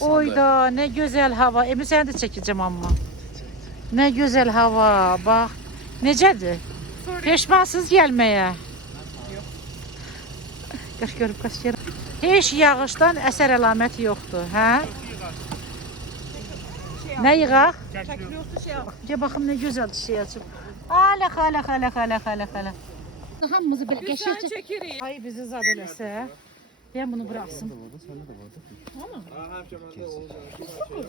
Oyda ne güzel hava. Emin səni də çəkəcəm amma. Ne güzel hava. Bak. Necədir? Peşmansız gəlməyə. Qaş görüb qaş yerə. Heç yağışdan əsər əlamət yoxdur, hə? Nə yığaq? Gəl baxım nə gözəl çiçək açıb. Alə xalə xalə xalə xalə xalə. Hamımızı belə qəşəngcə. Ay bizi zad eləsə. Ben bunu bıraksın.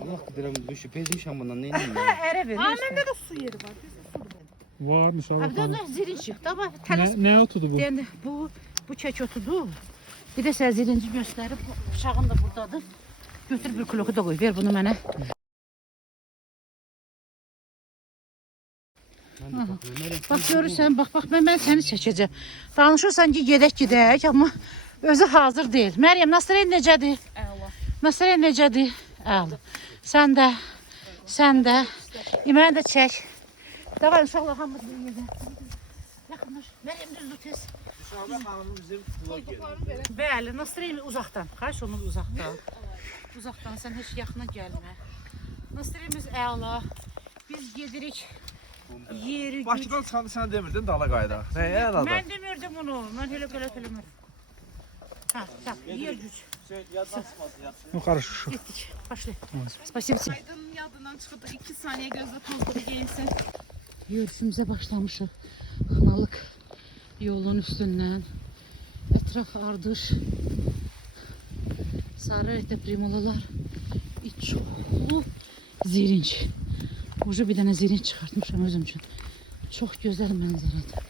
Allah bilir düşüp ezmişim bundan ne ineyim ya. Ere verir. Bende de su yeri var. Varmış abi. Abi de zirin çıktı ama Ne otudu bu? yani bu çek otudu. Bir de sen zirinci gösterip bıçağın da buradadır. Götür bir kloku da koy. Ver bunu bana. Bak görürsən, bak mən səni çəkəcəm. Danışırsan ki, gedək amma özü hazır deyil. Məryəm, Nasrin necədir? Əla. Nasrin necədir? Əla. Sən də. Məni də çək. Davay uşaqlar hamımız bir yerdə. Yaxınlaş. Məryəm düzdür tez. Dışarıda hanımın bizim vlog Bəli, Nasrin uzaqdan. Xahiş olunur uzaqdan. Uzaqdan sən heç yaxına gəlmə. Nasrinimiz əla. Biz gedirik. Yeri Bakıdan çıxanda sən demirdin dala qaydaq. Nəyə arada? Mən demirdim onu. Mən elə eləmirəm. Ha, tak, yer güc. O karışır. Gittik. Başlayalım. Spasibo. Aydın yadından çıxdı. 2 saniye gözlə tozları geyinsin. Yürüyüşümüze başlamışıq. Xınalıq yolun üstündən. Ətraf ardış. Sarı primolalar. Çoxlu zirinç. Uca bir dənə zirinç çıxartmışam özüm üçün. Çox gözəl mənzərədir.